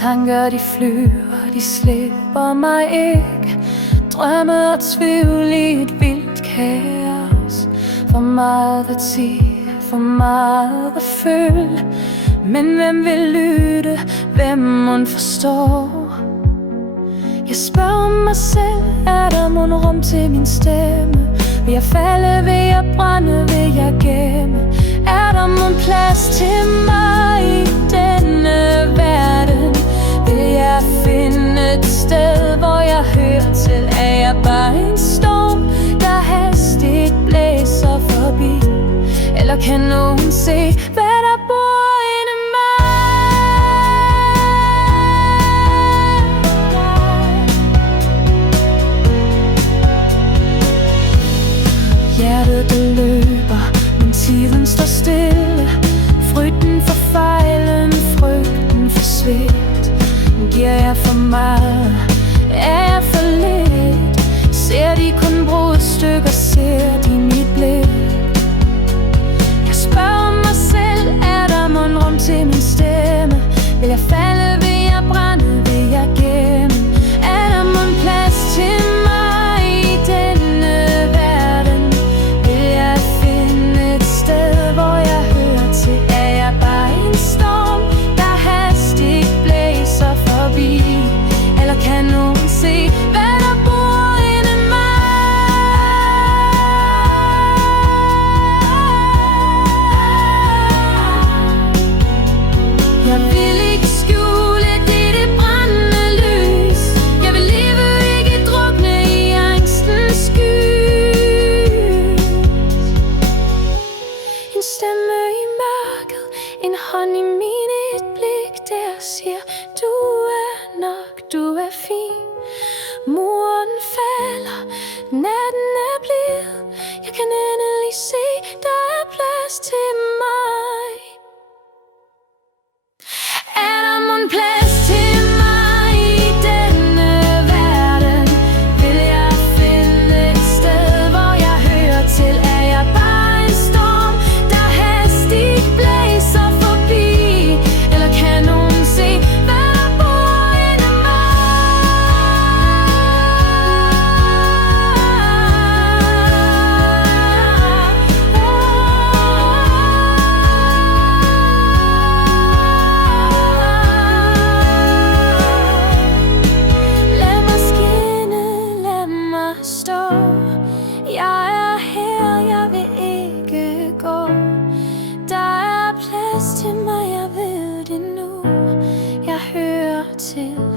tanker de flyver, de slipper mig ikke. Drømme og tvivl i et vildt kaos. For meget at sige, for meget at føle. Men hvem vil lytte, hvem mon forstår? Jeg spørger mig selv, er der mon rum til min stemme? Vil jeg falde, vil jeg brænde, vil jeg gemme? Er der mon plads til mig i denne verden? Vil jeg finde et sted, hvor jeg hører til? Er jeg bare en storm, der hastigt blæser forbi? Eller kan nogen se, hvad der bor inde i mig? Hjertet det løber, men tiden står stille. Frygten for fejlen, frygten for svigt. Giver jeg for meget, er jeg for lidt? Ser de kun brudstykker, ser de mit blik? Jeg spørger mig selv, er der mon rum til min stemme? Vil jeg falde, vil jeg brænde, vil jeg gemme? Er der mon plads til mig i denne verden? Vil jeg finde et sted, hvor jeg hører til? Er jeg bare en storm, der hastigt blæser forbi? Eller kan nogen se, hvad der bor inde i mig? Jeg vil ikke skjule det brændende lys. Jeg vil leve, ikke drukne i angstens sky. En stemme i mørket, en hånd i min, et blik der siger, du er nok, du er fin. Muren falder, natten er blevet. Jeg kan endelig se, der er plads til mig. Er der mon plads til mig i denne verden? Vil jeg finde et sted, hvor jeg hører til? Er jeg bare en storm, der hastigt blæser forbi? Eller kan nogen se, hvad der bor inde i mig? Lad mig skinne, lad mig stå. Jeg er her, jeg vil ikke gå. Der er plads til mig, jeg ved det nu. Jeg hører til.